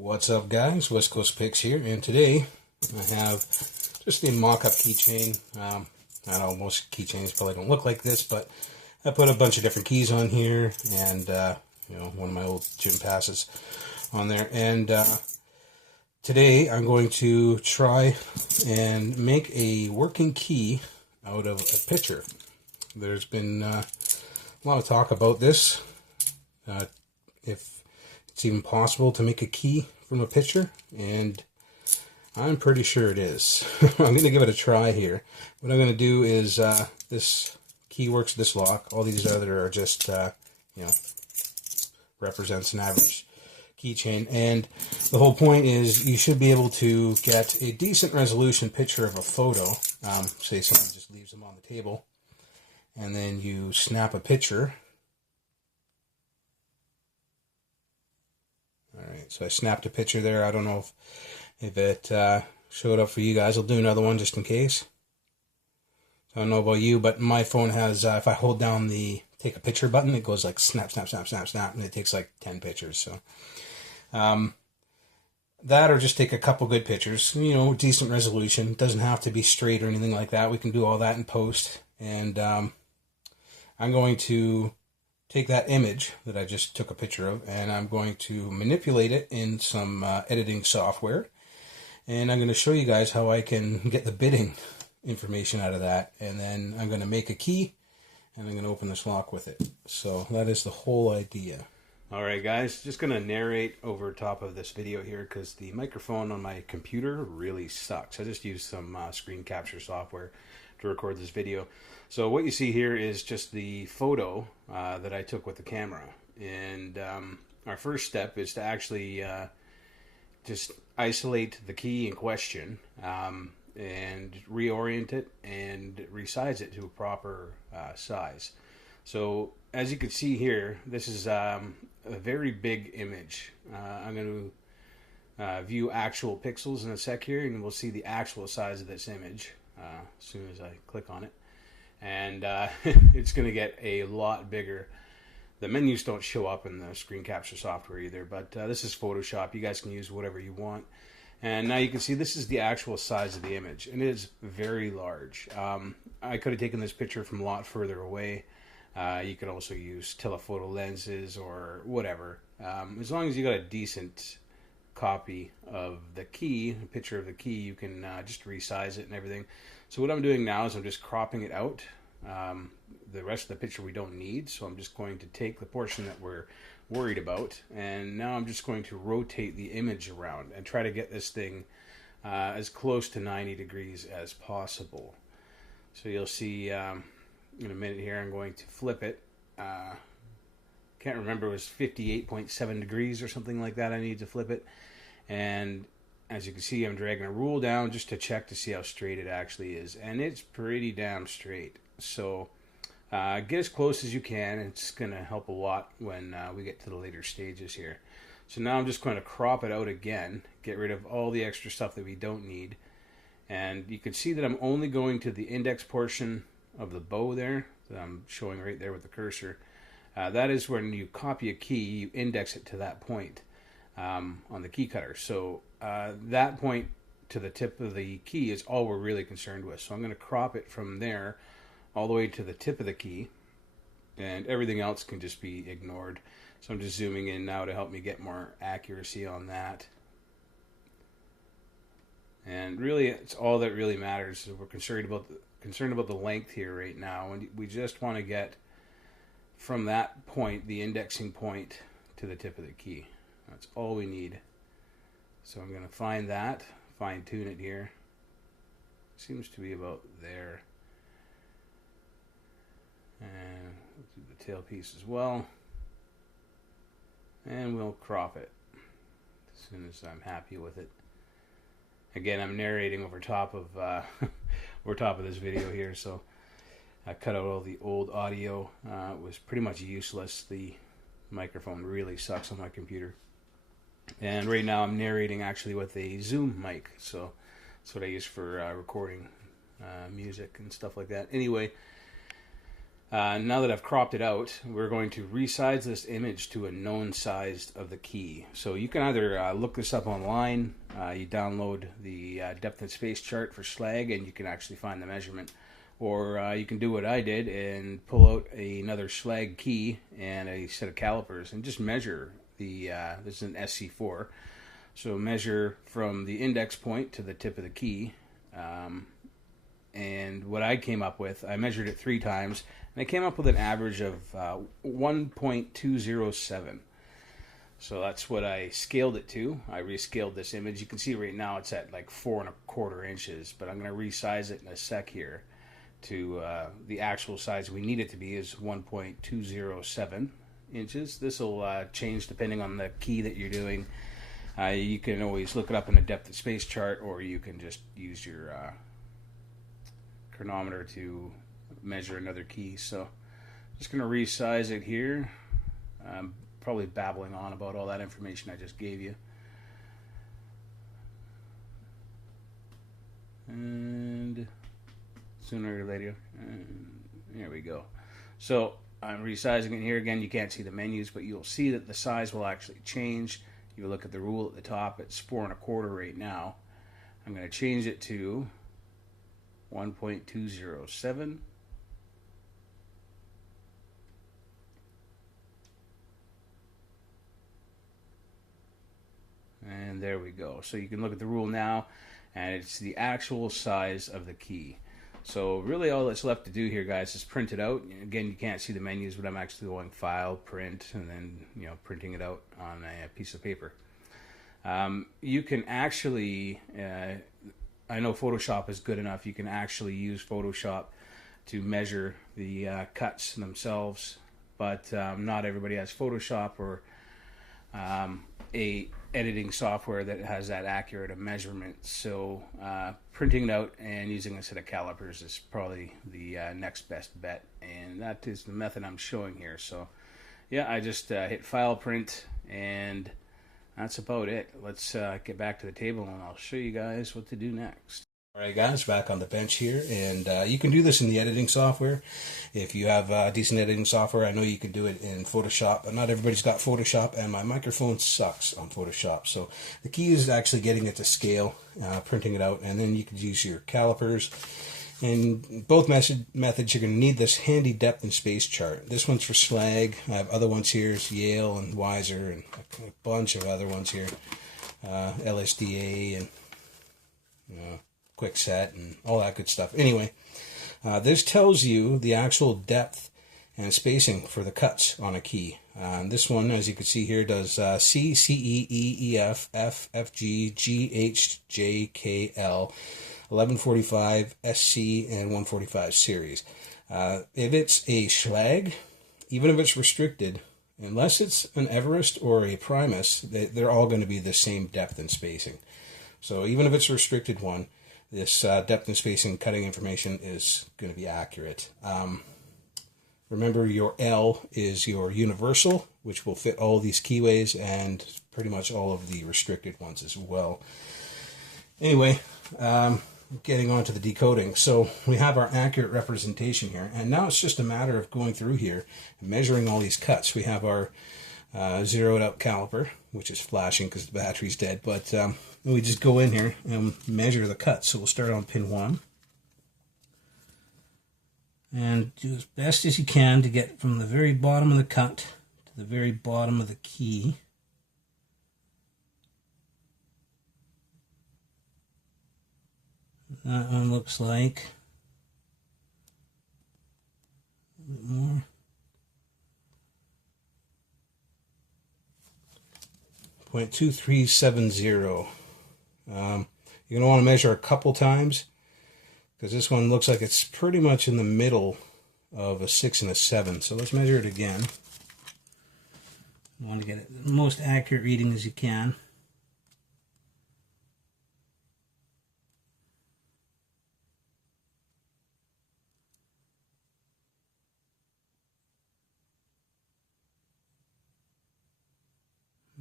What's up, guys? West Coast Picks here, and today I have just a mock-up keychain. I know most keychains probably don't look like this, but I put a bunch of different keys on here, and one of my old gym passes on there. And today I'm going to try and make a working key out of a picture. There's been a lot of talk about this. If it's even possible to make a key from a picture, and I'm pretty sure it is. I'm going to give it a try here. What I'm going to do is this key works this lock. All these other are just represents an average keychain, and the whole point is you should be able to get a decent resolution picture of a photo. Say someone just leaves them on the table, and then you snap a picture. Alright, so I snapped a picture there. I don't know if it showed up for you guys. I'll do another one just in case. I don't know about you, but my phone has, if I hold down the take a picture button, it goes like snap, snap, snap, snap, snap, and it takes like 10 pictures. So that, or just take a couple good pictures, decent resolution. It doesn't have to be straight or anything like that. We can do all that in post. And I'm going to take that image that I just took a picture of, and I'm going to manipulate it in some editing software, and I'm going to show you guys how I can get the bidding information out of that, and then I'm going to make a key, and I'm going to open this lock with it. So that is the whole idea. Alright guys, just going to narrate over top of this video here because the microphone on my computer really sucks. I just used some screen capture software to record this video. So what you see here is just the photo that I took with the camera. And our first step is to actually just isolate the key in question and reorient it and resize it to a proper size. So as you can see here, this is a very big image. I'm going to view actual pixels in a sec here, and we'll see the actual size of this image as soon as I click on it. And it's going to get a lot bigger. The menus don't show up in the screen capture software either, but this is Photoshop. You guys can use whatever you want. And now you can see this is the actual size of the image, and it is very large. I could have taken this picture from a lot further away. You could also use telephoto lenses or whatever. As long as you got a decent copy of the key, a picture of the key, you can just resize it and everything. So what I'm doing now is I'm just cropping it out. The rest of the picture we don't need, so I'm just going to take the portion that we're worried about, and now I'm just going to rotate the image around and try to get this thing as close to 90 degrees as possible. So you'll see in a minute here I'm going to flip it. Can't remember, it was 58.7 degrees or something like that I need to flip it. And as you can see, I'm dragging a rule down just to check to see how straight it actually is. And it's pretty damn straight. So get as close as you can. It's going to help a lot when we get to the later stages here. So now I'm just going to crop it out again, get rid of all the extra stuff that we don't need. And you can see that I'm only going to the index portion of the bow there that I'm showing right there with the cursor. That is when you copy a key, you index it to that point on the key cutter. So that point to the tip of the key is all we're really concerned with. So I'm going to crop it from there all the way to the tip of the key, and everything else can just be ignored. So I'm just zooming in now to help me get more accuracy on that. And really, it's all that really matters. So we're concerned about the length here right now, and we just want to get from that point, the indexing point, to the tip of the key. That's all we need. So I'm going to find that, fine tune it here. Seems to be about there. And we'll do the tail piece as well. And we'll crop it as soon as I'm happy with it. Again, I'm narrating over top of this video here, so I cut out all the old audio. It was pretty much useless. The microphone really sucks on my computer. And right now I'm narrating actually with a Zoom mic, so that's what I use for recording music and stuff like that. Anyway, Now that I've cropped it out, we're going to resize this image to a known size of the key. So you can either look this up online, you download the depth and space chart for Schlage, and you can actually find the measurement. Or you can do what I did and pull out another Schlage key and a set of calipers and just measure the, this is an SC4, so measure from the index point to the tip of the key. And what I came up with, I measured it 3 times, and I came up with an average of 1.207. So that's what I scaled it to. I rescaled this image. You can see right now it's at like 4¼ inches, but I'm going to resize it in a sec here to the actual size we need it to be is 1.207 inches. This will change depending on the key that you're doing. You can always look it up in a depth of space chart, or you can just use your chronometer to measure another key. So just going to resize it here. I'm probably babbling on about all that information I just gave you. And sooner or later, there we go. So I'm resizing it here. Again, you can't see the menus, but you'll see that the size will actually change. You look at the rule at the top, it's 4¼ right now. I'm going to change it to 1.207. And there we go. So you can look at the rule now, and it's the actual size of the key. So really all that's left to do here, guys, is print it out. Again, you can't see the menus, but I'm actually going File, Print, and then printing it out on a piece of paper. You can actually, I know Photoshop is good enough. You can actually use Photoshop to measure the cuts themselves, but not everybody has Photoshop or a editing software that has that accurate of measurement. So printing it out and using a set of calipers is probably the next best bet, and that is the method I'm showing here. So yeah, I just hit File, Print, and that's about it. Let's get back to the table and I'll show you guys what to do next. Alright guys, back on the bench here, and you can do this in the editing software. If you have decent editing software, I know you can do it in Photoshop, but not everybody's got Photoshop, and my microphone sucks on Photoshop. So the key is actually getting it to scale, printing it out, and then you could use your calipers. In both methods, you're going to need this handy depth and space chart. This one's for Schlage. I have other ones here, it's Yale and Weiser, and a bunch of other ones here, LSDA and Quickset and all that good stuff. Anyway, this tells you the actual depth and spacing for the cuts on a key. This one, as you can see here, does C, C, E, E, E, F, F, F, G, G, H, J, K, L, 1145, SC, and 145 series. If it's a Schlage, even if it's restricted, unless it's an Everest or a Primus, they're all going to be the same depth and spacing. So even if it's a restricted one, this depth and spacing cutting information is going to be accurate. Remember, your L is your universal, which will fit all these keyways and pretty much all of the restricted ones as well. Anyway, getting on to the decoding. So we have our accurate representation here, and now it's just a matter of going through here and measuring all these cuts. We have our zeroed out caliper, which is flashing because the battery's dead, but we just go in here and measure the cuts. So we'll start on pin 1 and do as best as you can to get from the very bottom of the cut to the very bottom of the key. That one looks like a bit more. 0.2370. You're going to want to measure a couple times because this one looks like it's pretty much in the middle of a 6 and a 7. So let's measure it again. You want to get it the most accurate reading as you can.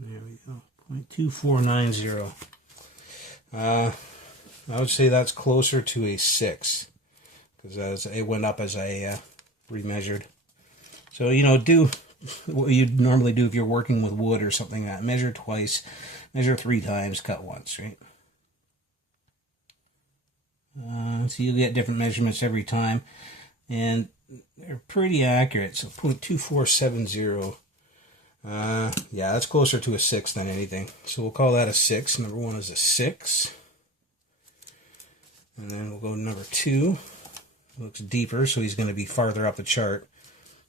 There we go, 0.2490. I would say that's closer to a 6 because as it went up as I remeasured. So, you know, do what you'd normally do if you're working with wood or something like that. Measure twice, measure 3 times, cut once, right? So you'll get different measurements every time, and they're pretty accurate. So 0.2470. Yeah, that's closer to a 6 than anything. So we'll call that a 6. Number 1 is a 6. And then we'll go to number 2. Looks deeper, so he's going to be farther up the chart.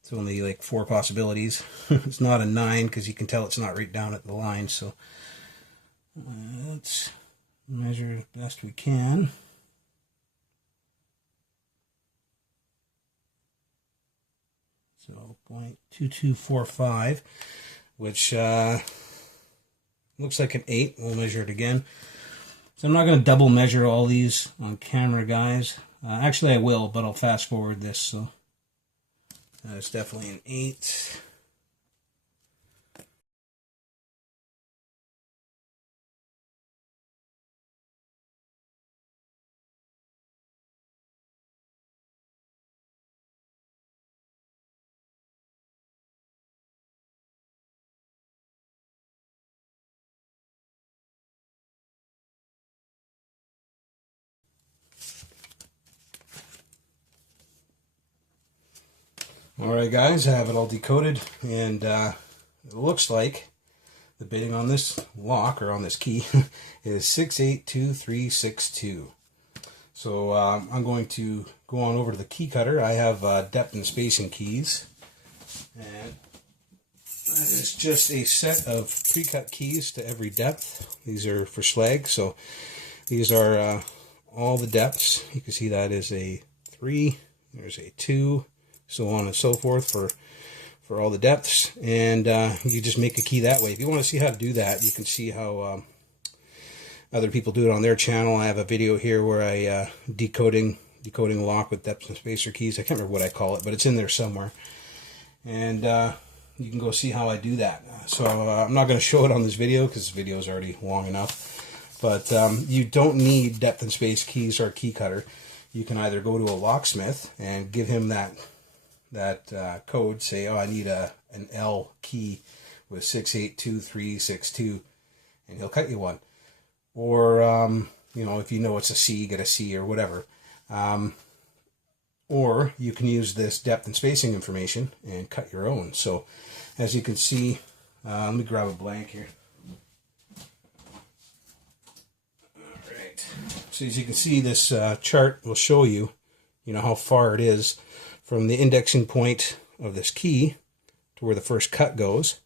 It's only like 4 possibilities. It's not a 9 because you can tell it's not right down at the line. So let's measure as best we can. So 0.2245, which looks like an 8. We'll measure it again. So I'm not going to double measure all these on camera, guys. Actually, I will, but I'll fast forward this. So it's definitely an 8. Alright guys, I have it all decoded, and it looks like the bidding on this lock, or on this key, is 682362. So I'm going to go on over to the key cutter. I have depth and spacing keys, and it's just a set of pre-cut keys to every depth. These are for slag, so these are all the depths. You can see that is a 3, there's a 2, so on and so forth for all the depths, and you just make a key that way. If you want to see how to do that, you can see how other people do it on their channel. I have a video here where I decoding lock with depth and spacer keys. I can't remember what I call it, but it's in there somewhere, and you can go see how I do that. So I'm not going to show it on this video because this video is already long enough, but you don't need depth and space keys or a key cutter. You can either go to a locksmith and give him that code, say, oh, I need an L key with 682362, and he'll cut you one. Or, you know, if you know it's a C, get a C or whatever. Or you can use this depth and spacing information and cut your own. So, as you can see, let me grab a blank here. Alright. So as you can see, this chart will show you, how far it is from the indexing point of this key to where the first cut goes.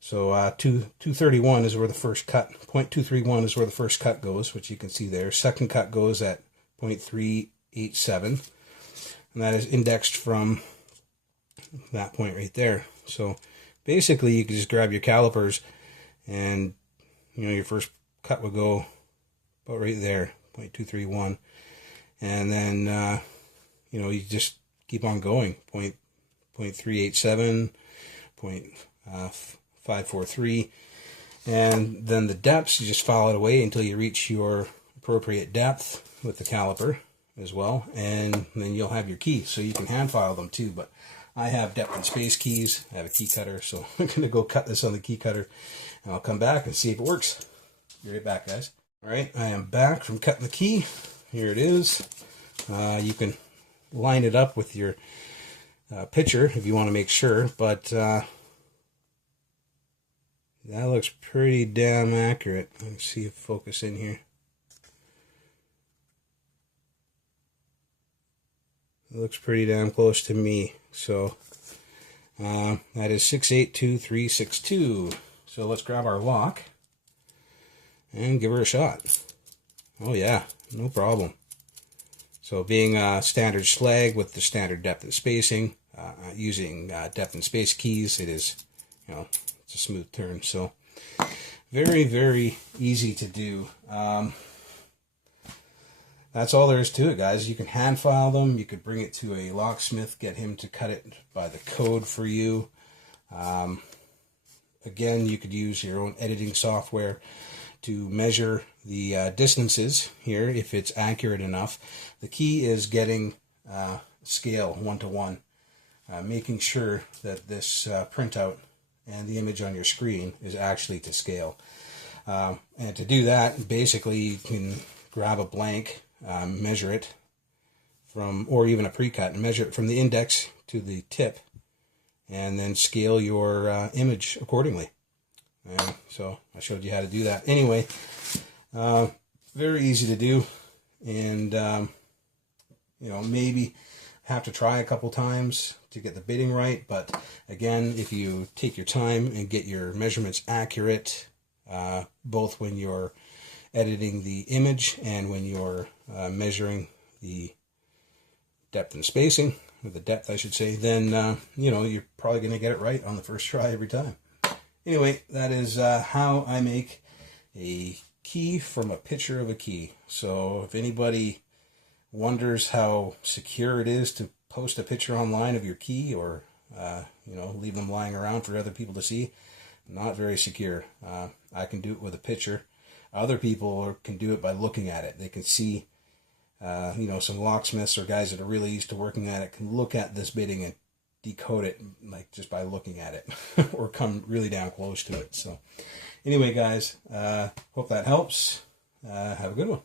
So 231 is where the first cut, 0.231 is where the first cut goes, which you can see there. Second cut goes at 0.387, and that is indexed from that point right there. So basically you can just grab your calipers, and your first cut would go about right there, 0.231, and then you just keep on going, 0.387, 0.543, and then the depths, you just file it away until you reach your appropriate depth with the caliper as well, and then you'll have your key. So you can hand file them too, but I have depth and space keys, I have a key cutter, so I'm going to go cut this on the key cutter, and I'll come back and see if it works. Be right back, guys. Alright, I am back from cutting the key. Here it is. You can line it up with your picture if you want to make sure, but that looks pretty damn accurate. Let's see if focus in here. It looks pretty damn close to me. So that is 682362. So let's grab our lock and give her a shot. Oh yeah, no problem. So being standard slag with the standard depth and spacing, using depth and space keys, it is, it's a smooth turn. So very, very easy to do. That's all there is to it, guys. You can hand file them. You could bring it to a locksmith, get him to cut it by the code for you. Again, you could use your own editing software to measure the distances here if it's accurate enough. The key is getting scale 1-to-1. making sure that this printout and the image on your screen is actually to scale. And to do that, basically you can grab a blank, measure it from, or even a pre-cut, and measure it from the index to the tip, and then scale your image accordingly. And so I showed you how to do that. Anyway, very easy to do, and you know, maybe have to try a couple times to get the bidding right, but again, if you take your time and get your measurements accurate, both when you're editing the image and when you're measuring the depth and spacing, or the depth I should say, then you know, you're probably going to get it right on the first try every time. Anyway, that is how I make a key from a picture of a key. So if anybody wonders how secure it is to post a picture online of your key, or you know, leave them lying around for other people to see, not very secure. I can do it with a picture. Other people can do it by looking at it. They can see, you know, some locksmiths or guys that are really used to working at it can look at this bidding and decode it, like just by looking at it, or come really down close to it. So anyway, guys, hope that helps. Have a good one.